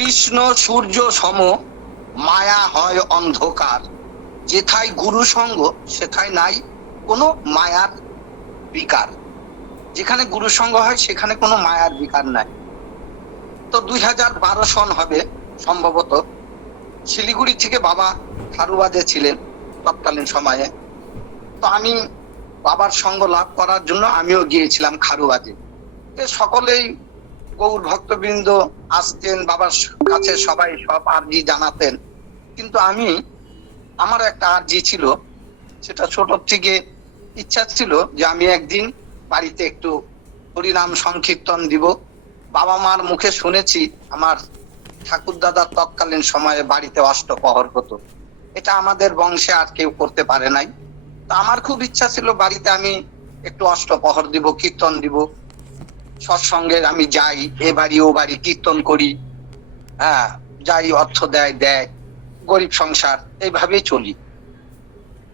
কৃষ্ণ সূর্য সম, মায়া হয় অন্ধকার। যেথায় গুরু সঙ্গ সেথায় নাই কোনো মায়ার বিকার। যেখানে গুরু সঙ্গ হয় সেখানে কোনো মায়ার বিকার নাই। তো 2012 সন হবে সম্ভবত। শিলিগুড়ি থেকে বাবা খারুবাদে ছিলেন তৎকালীন সময়ে। তো আমি বাবার সঙ্গ লাভ করার জন্য আমিও গিয়েছিলাম খারুবাদে। সকলেই গৌর ভক্তবৃন্দ আসতেন বাবার কাছে, সবাই সব আর্জি জানাতেন। কিন্তু আমার একটা আর্জি ছিল, সেটা ছোট থেকে ইচ্ছা ছিল যে আমি একদিন বাড়িতে একটু হরিনাম সংকীর্তন দিব। বাবা মার মুখে শুনেছি আমার ঠাকুর দাদার তৎকালীন সময়ে বাড়িতে অষ্টপ্রহর হতো। এটা আমাদের বংশে আর কেউ করতে পারে নাই। তা আমার খুব ইচ্ছা ছিল বাড়িতে আমি একটু অষ্টপ্রহর দিব, কীর্তন দিব। সৎসঙ্গে আমি যাই, এ বাড়ি ও বাড়ি কীর্তন করি, হ্যাঁ যাই, অর্থ দেয়, গরিব সংসার, এইভাবেই চলি।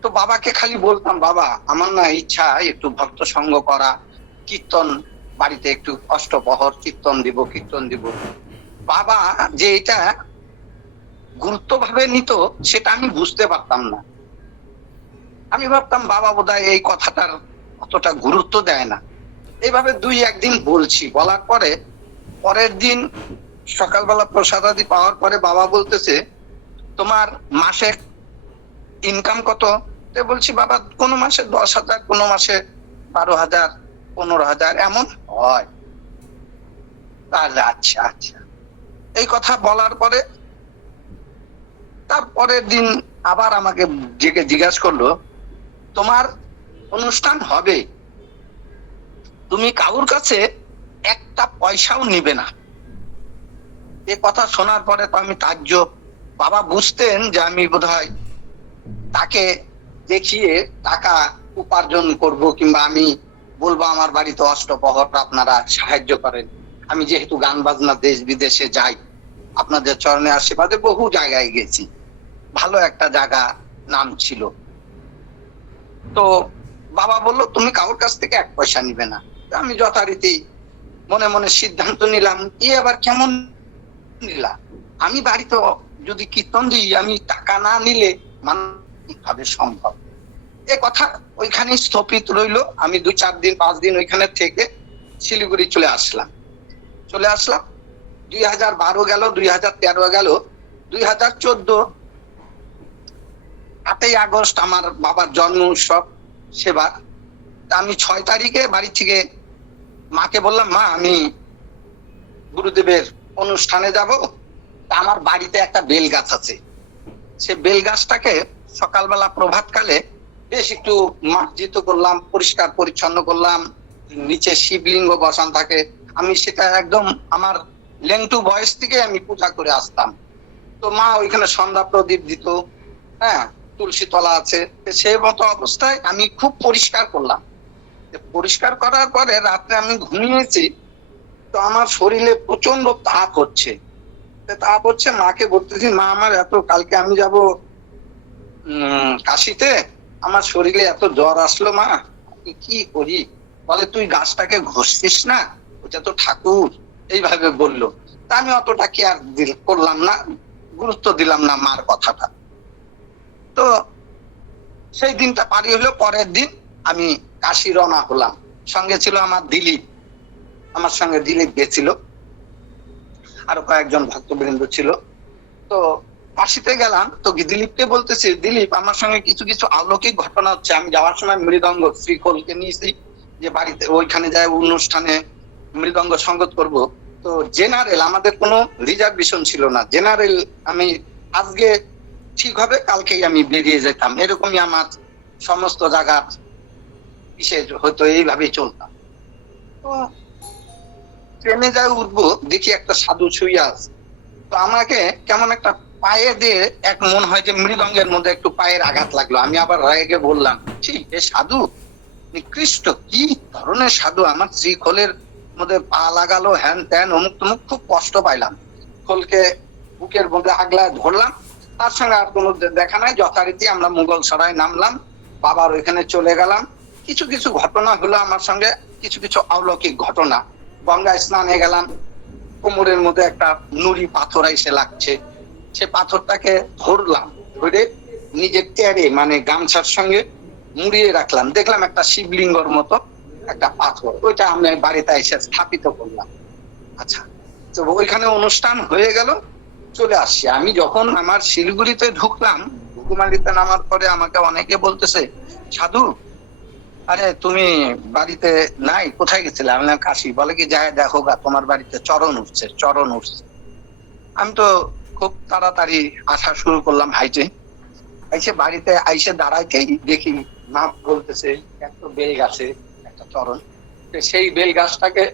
তো বাবাকে খালি বলতাম, বাবা আমার না ইচ্ছা একটু ভক্ত সঙ্গ করা, কীর্তন বাড়িতে একটু অষ্টপ্রহর কীর্তন দিব। বাবা যে এটা গুরুত্ব ভাবে নিত সেটা আমি বুঝতে পারতাম না। আমি ভাবতাম বাবা বোধহয় এই কথাটার অতটা গুরুত্ব দেয় না। এইভাবে 2-1 দিন বলছি, বলার পরে পরের দিন সকালবেলা প্রসাদাদি পাওয়ার পরে বাবা বলতেছে, তোমার মাসে ইনকাম কত? বলছি, বাবা কোন মাসে 10,000, কোন মাসে 12,000, 15,000 এমন হয়। তাহলে আচ্ছা আচ্ছা। এই কথা বলার পরে তারপরের দিন আবার আমাকে জিজ্ঞাসা করলো, তোমার অনুষ্ঠান হবে, তুমি কারুর কাছে একটা পয়সাও নিবে না। এ কথা শোনার পরে তো আমি তাজ্জব। বাবা বুঝতেন যে আমি বোধহয় তাকে দেখিয়ে টাকা উপার্জন করব, কিংবা আমি বলবো আমার বাড়িতে অষ্টপ্রহর আপনারা সাহায্য করেন। আমি যেহেতু গান বাজনা দেশ বিদেশে যাই, আপনাদের চরণে আশীর্বাদে বহু জায়গায় গেছি, ভালো একটা জায়গা নাম ছিল। তো বাবা বলল, তুমি কারোর কাছ থেকে 1 পয়সা নিবে না। আমি যথারীতি মনে মনে সিদ্ধান্ত নিলাম, আবার কেমন নিলা? আমি বাড়িতে যদি কীর্তন দিই, আমি টাকা না নিলে কিভাবে সম্ভব? এ কথা ওইখানে স্থপিত রইল। আমি 2-4 দিন 5 দিন ওইখানে থেকে শিলিগুড়ি চলে আসলাম। 2012 গেল, 2013 গেল, 2014 8ই আগস্ট আমার বাবার জন্ম উৎসব সেবা। আমি 6 তারিখে বাড়ি থেকে মাকে বললাম, মা আমি গুরুদেবের অনুষ্ঠানে যাব। আমার বাড়িতে একটা বেল গাছ আছে, সে বেল গাছটাকে সকালবেলা প্রভাতকালে বেশ একটু মার্জিত করলাম, পরিষ্কার পরিচ্ছন্ন করলাম। নিচে শিবলিঙ্গ বসান থাকে, আমি সেটা একদম আমার লেংটু বয়স থেকে আমি পূজা করে আসতাম। তো মা ওইখানে সন্ধ্যা প্রদীপ দিত, হ্যাঁ তুলসী তলা আছে। সেই মতো অবস্থায় আমি খুব পরিষ্কার করলাম। পরিষ্কার করার পরে রাত্রে আমি ঘুমিয়েছি, তো আমার শরীরে প্রচন্ড তাপ হচ্ছে। মাকে বলতেছি, মা আমার কালকে আমি যাব কাশিতে, আমার শরীরে এত জ্বর আসলো, মা কি করি? বলে, তুই গাছটাকে ঘষছিস না, ওটা তো ঠাকুর। এইভাবে বললো। তা আমি অতটা কেয়ার করলাম না, গুরুত্ব দিলাম না মার কথাটা। তো সেই দিনটা পারি হলো। পরের দিন আমি কাশি রওনা হলাম। সঙ্গে ছিল আমার দিলীপ, আমার সঙ্গে দিলীপ গেছিল, আরো কয়েকজন ভক্তবৃন্দ ছিল। তো কাশিতে গেলাম। তো দিলীপকে বলতেছি, দিলীপ আমার সঙ্গে কিছু কিছু অলৌকিক ঘটনা হচ্ছে। আমি যাওয়ার সময় মৃদঙ্গ শ্রীখোলকে নিয়েছি, যে বাড়িতে ওইখানে যায় অনুষ্ঠানে মৃদঙ্গ সঙ্গত করব। তো জেনারেল, আমাদের কোনো রিজার্ভেশন ছিল না, জেনারেল। আমি আজকে ঠিক হবে, কালকেই আমি বেরিয়ে যেতাম, এরকমই আমার সমস্ত জায়গার বিশেষ হয়তো, এইভাবেই চলতাম। তো ট্রেনে যাই, উঠবো, দেখি একটা সাধু শুয়ে আছে। তো আমাকে কেমন একটা পায়ে দিয়ে এক মনে হয় যে মৃদঙ্গের মধ্যে একটু পায়ের আঘাত লাগলো। আমি আবার রেগে বললাম, ঠিক এ সাধু নিকৃষ্ট, কি ধরনের সাধু! আমার শ্রীখোলের মধ্যে পা লাগালো, হ্যান ত্যান অমুক তমুক, খুব কষ্ট পাইলাম। খোলকে বুকের মধ্যে আগলায় ধরলাম। তার সঙ্গে আর কোনো দেখা নাই। যথারীতি আমরা মুঘল সরাই নামলাম, বাবার ওইখানে চলে গেলাম। কিছু কিছু ঘটনা হলো আমার সঙ্গে, কিছু কিছু অলৌকিক ঘটনা। গঙ্গায় স্নানে গেলাম, কোমরের মধ্যে একটা নুড়ি পাথর এসে লাগছে, সে পাথরটাকে ধরলাম, ধরে নিজের টেরে মানে গামছার সঙ্গে মুড়িয়ে রাখলাম, দেখলাম একটা শিবলিঙ্গর মতো একটা পাথর, ওইটা আমি বাড়িতে এসে স্থাপিত করলাম। আচ্ছা, তো ওইখানে অনুষ্ঠান হয়ে গেল, চলে আসছি। আমি যখন আমার শিলিগুড়িতে ঢুকলাম, ঘুঘুমারিতে নামার পরে আমাকে অনেকে বলতেছে, সাধু আরে তুমি বাড়িতে নাই, কোথায় গেছিলে? আমি বললাম কাশি। বলে কি যায় দেখো গা, তোমার বাড়িতে চরণ উঠছে, চরণ উঠছে। আমি তো খুব তাড়াতাড়ি আসা শুরু করলাম হাইটে। আইসে বাড়িতে আইসে দাঁড়াইতেই দেখি মা বলতেছে একটা বেল গাছে একটা চরণ, সেই বেল গাছটাকে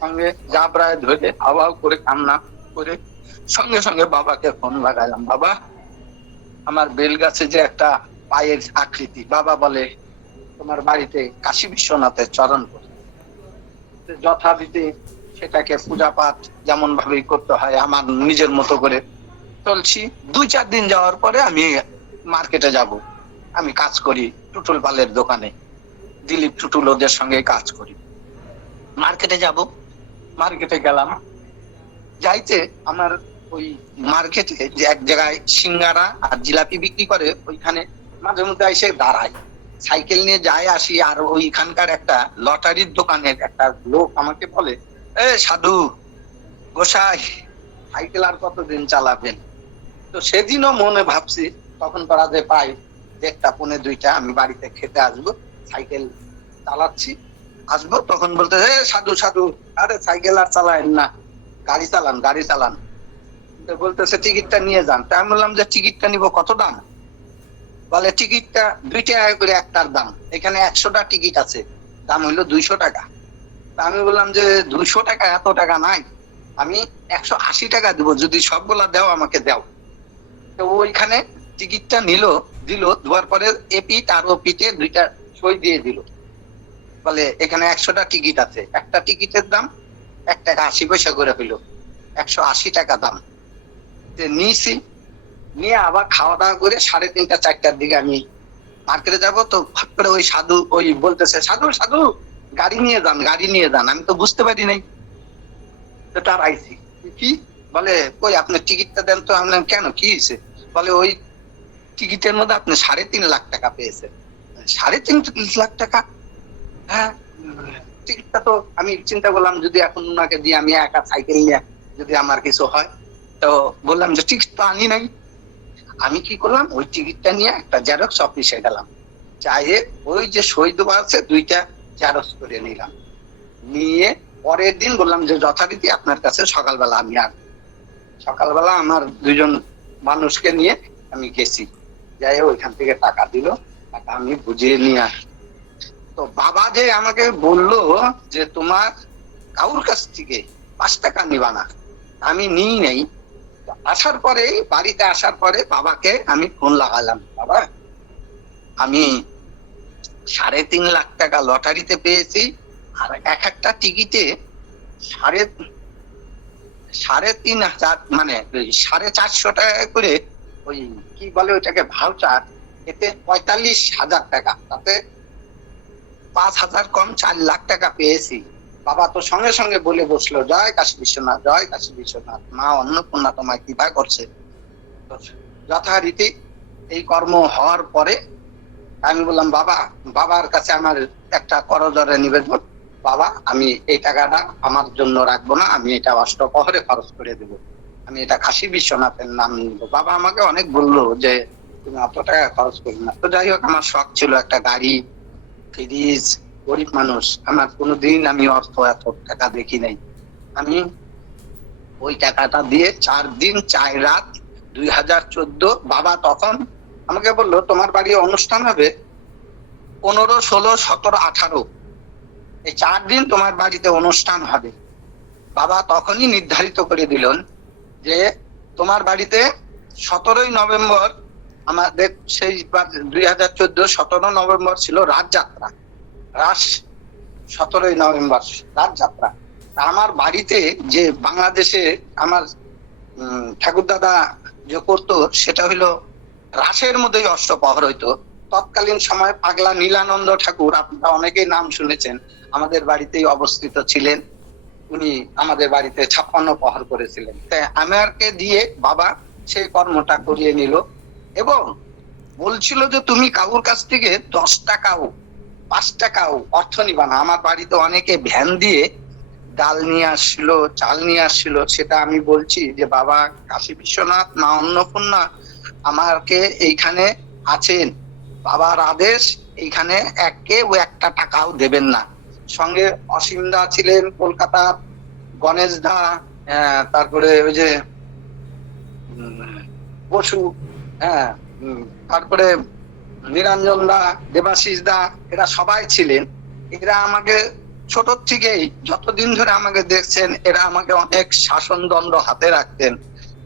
সঙ্গে জাবরায় ধরে আওয়াও করে কান্না করে সঙ্গে সঙ্গে বাবাকে ফোন লাগাইলাম, বাবা আমার বেল গাছে যে একটা পায়ের আকৃতি, বাবা বলে তোমার বাড়িতে কাশী বিশ্বনাথের চরণ পড়ে। যথারীতি সেটাকে পূজা পাঠ যেমন ভাবেই করতে হয় আমার নিজের মতো করে চলছি। 2-4 দিন যাওয়ার পরে আমি মার্কেটে যাব, আমি কাজ করি টুটুল পালের দোকানে, দিলীপ টুটুল ওদের সঙ্গে কাজ করি। মার্কেটে যাব, মার্কেটে গেলাম, যাইতে আমার ওই মার্কেটে যে এক জায়গায় সিঙ্গারা আর জিলাপি বিক্রি করে, ওইখানে মাঝে মধ্যে এসে দাঁড়াই, সাইকেল নিয়ে যায় আসি। আর ওইখানকার একটা লটারির দোকানের একটা লোক আমাকে বলে, এ সাধু গোসাই সাইকেল আর কতদিন চালাবেন? তো সেদিনও মনে ভাবছি, তখন করা যে পাই 1টা 1:45 আমি বাড়িতে খেতে আসবো, সাইকেল চালাচ্ছি, আসবো, তখন বলতে সাধু সাধু আরে সাইকেল আর চালায়েন না, গাড়ি চালান, গাড়ি চালান। বলতেছে টিকিটটা নিয়ে যান। তা আমি বললাম যে টিকিটটা নিব, কত দাম? বলে টিকিটটা 2 টাকা করে একটার দাম, এখানে 100টা টিকিট আছে, দাম হইলো 200 টাকা। তা আমি বললাম যে 200 টাকা এত টাকা নাই, আমি 180 টাকা দিব, যদি সবগুলা দাও আমাকে দাও। তো ওইখানে টিকিটটা দিল, দেওয়ার পরে এপিট আর ওপিটে 2টা সই দিয়ে দিল। বলে এখানে 100টা টিকিট আছে, একটা টিকিটের দাম 1 টাকা 80 পয়সা করে হইলো, 180 টাকা দাম। নিয়েছি, নিয়ে আবার খাওয়া দাওয়া করে 3:30 4টার দিকে আমি মার্কেটে যাব। তো ফট করে ওই সাধু ওই বলতেছে, সাধু সাধু গাড়ি নিয়ে যান, গাড়ি নিয়ে যান। আমি তো বুঝতে পারি নাই, তো তার আইছি কি বলে, কই আপনার টিকিটটা দেন তো। আমি কেন, কি হয়েছে? বলে ওই টিকিটের মধ্যে আপনি 3.5 লাখ টাকা পেয়েছেন। 3.5 লাখ টাকা? হ্যাঁ, টিকিটটা তো আমি চিন্তা করলাম যদি এখন ওনাকে দিয়ে আমি একা সাইকেল নিয়ে যদি আমার কিছু হয়, তো বললাম যে টিকিট তো আনি নাই। আমি কি করলাম, ওই টিকিটটা নিয়ে একটা জেরক্স অফিসে গেলাম, চাইয়ে ওই যে সই দেওয়া আছে 2টা জেরক্স করে নিলাম। নিয়ে পরের দিন বললাম যে যথারীতি আপনার কাছে সকালবেলা আমি আর সকালবেলা আমার 2জন মানুষকে নিয়ে আমি গেছি, যাই ওইখান থেকে টাকা দিল, টাকা আমি বুঝিয়ে নিয়ে আসি। তো বাবা যে আমাকে বললো যে তোমার কাউর কাছ থেকে 5 টাকা নিবা না, আমি নিই নাই। আসার পরে বাড়িতে আসার পরে বাবাকে আমি ফোন লাগালাম, বাবা আমি 3.5 লাখ টাকা লটারিতে পেয়েছি, আর একটা টিকিটে 3,500 মানে 450 টাকা করে, ওই কি বলে ওইটাকে ভাউচার, এতে 45,000 টাকা, তাতে 5,000 কম 4 লাখ টাকা পেয়েছি। বাবা তো সঙ্গে সঙ্গে বলে বসলো, জয় কাশী বিশ্বনাথ, জয় কাশী বিশ্বনাথ, মা অন্নপূর্ণা তোমায় কৃপা করছে। যথারীতি এই কর্ম হওয়ার পরে আমি বললাম, বাবার কাছে আমার একটা করজোড়ে নিবেদন, বাবা আমি এই টাকাটা আমার জন্য রাখবো না, আমি এটা অষ্টপ্রহরে খরচ করে দেব, আমি এটা কাশী বিশ্বনাথের নাম নিব। বাবা আমাকে অনেক বললো যে তুমি অত টাকা খরচ করবে না। তো যাই হোক, আমার শখ ছিল একটা গাড়ি, ফ্রিজ, গরিব মানুষ, আমার কোনোদিন আমি অর্থ এত টাকা দেখি নাই। আমি ওই টাকাটা দিয়ে 4 দিন 4 রাত 2014, বাবা তখন আমাকে বললো তোমার বাড়ি অনুষ্ঠান হবে 15, 16, 17, 18, এই 4 দিন তোমার বাড়িতে অনুষ্ঠান হবে। বাবা তখনই নির্ধারিত করে দিলেন যে তোমার বাড়িতে 17ই নভেম্বর, আমাদের সেই 2014 17 নভেম্বর ছিল রাজযাত্রা, রাস 17ই নভেম্বর রাজযাত্রা। আমার বাড়িতে যে বাংলাদেশে আমার ঠাকুর দাদা যে করতো, সেটা হইলো রাসের মধ্যেই অষ্টপ্রহর হইতো। তৎকালীন সময় পাগলা নীলানন্দ ঠাকুর, আপনারা অনেকেই নাম শুনেছেন, আমাদের বাড়িতেই অবস্থিত ছিলেন। উনি আমাদের বাড়িতে 56 প্রহর করেছিলেন। তাই আমাকে দিয়ে বাবা সেই কর্মটা করিয়ে নিল এবং বলছিল যে তুমি কাউর কাছ থেকে 10 টাকাও 5 টাকাও অর্থ নিবা না। আমার বাড়িতে অনেকে ভ্যান দিয়ে ডাল নিয়ে আসছিল, চাল নিয়ে আসছিল, সেটা আমি বলছি যে বাবা কাশী বিশ্বনাথ মা অন্নপূর্ণা আমাকে এইখানে আছেন, বাবার আদেশ, এইখানে কেউ একটা টাকাও দেবেন না। সঙ্গে অসীম দা ছিলেন কলকাতার, গণেশ দা, তারপরে ওই যে বসু, হ্যাঁ, তারপরে নিরঞ্জন দা, দেবাশিস দা, এরা সবাই ছিলেন। এরা আমাকে ছোট থেকেই যতদিন ধরে আমাকে দেখছেন, এরা আমাকে অনেক শাসন দণ্ড হাতে রাখতেন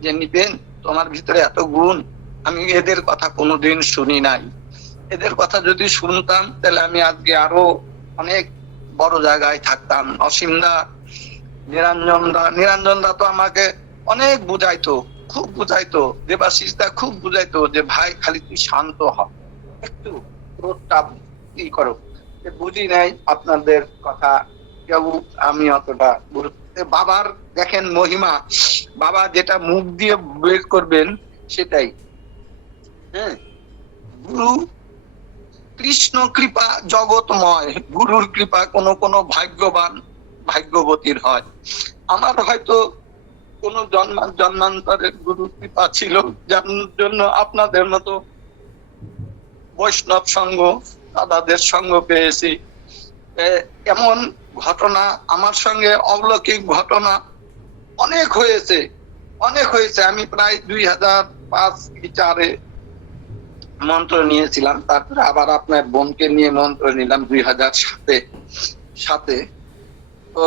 যে নিবেন, তোমার ভিতরে এত গুণ। আমি এদের কথা কোনোদিন শুনি নাই। এদের কথা যদি শুনতাম তাহলে আমি আজকে আরো অনেক বড় জায়গায় থাকতাম। অসীম দা, নিরঞ্জন দা তো আমাকে অনেক বুঝাইতো, খুব বুঝাইতো। দেবাশিস দা খুব বুঝাইতো যে ভাই খালি তুই শান্ত হ, একটু রোদটা ই করো। বুঝি নাই আপনাদের কথা কেউ, আমি অতটা গুরুত্ব। বাবার দেখেন মহিমা, বাবা যেটা মুখ দিয়ে বের করবেন সেটাই। হ্যাঁ, গুরু কৃষ্ণ কৃপা জগৎময়, গুরুর কৃপা কোন ভাগ্যবান ভাগ্যবতীর হয়। আমার হয়তো কোন জন্মান্তরের গুরু কৃপা ছিল, যার জন্য আপনাদের মতো বৈষ্ণব সঙ্গ, দাদাদের সঙ্গ পেয়েছি। এমন ঘটনা আমার সঙ্গে, অলৌকিক ঘটনা অনেক হয়েছে, অনেক হয়েছে। আমি প্রায় 2005 কি 4-এ মন্ত্র নিয়েছিলাম, তারপরে আবার আপনার বোনকে নিয়ে মন্ত্র নিলাম 2007-এ। তো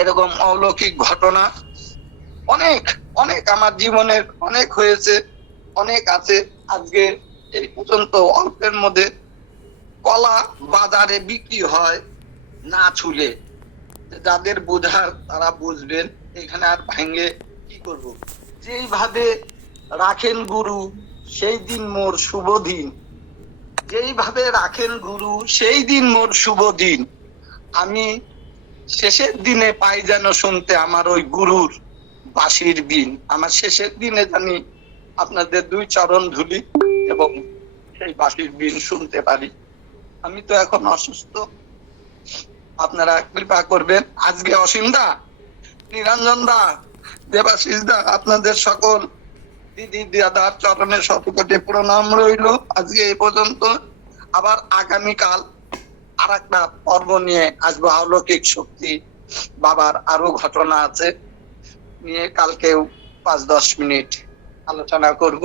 এরকম অলৌকিক ঘটনা অনেক অনেক আমার জীবনের অনেক হয়েছে, অনেক আছে। আজকে এই পর্যন্ত অল্পের মধ্যে কলা বাজারে বিক্রি হয় না ছুলে, যাদের বোঝার তারা বুঝবেন। এখানে আর ভাঙ্গে কি করব। যেইভাবে রাখেন গুরু সেই দিন মোর শুভ দিন, যেইভাবে রাখেন গুরু সেই দিন মোর শুভ দিন। আমি শেষের দিনে পাই যেন শুনতে আমার ওই গুরুর বাঁশির বিন। আমার শেষের দিনে জানি আপনাদের 2 চরণ ধুলি এবং সেই বাঁশির বিন শুনতে পারি। আমি তো এখন অসুস্থ, আপনারা কৃপা করবেন। আজকে অসীম দা, নিরঞ্জন দা, দেবাশিস দা, আপনাদের সকল দিদি দাদার চরণে শতকোটি প্রণাম রইল। আজকে এই পর্যন্ত। আবার আগামীকাল আর একটা পর্ব নিয়ে আসবো, অলৌকিক শক্তি, বাবার আরো ঘটনা আছে নিয়ে কালকেও 5-10 মিনিট আলোচনা করব।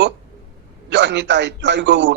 জয় নিতাই, জয় গৌর।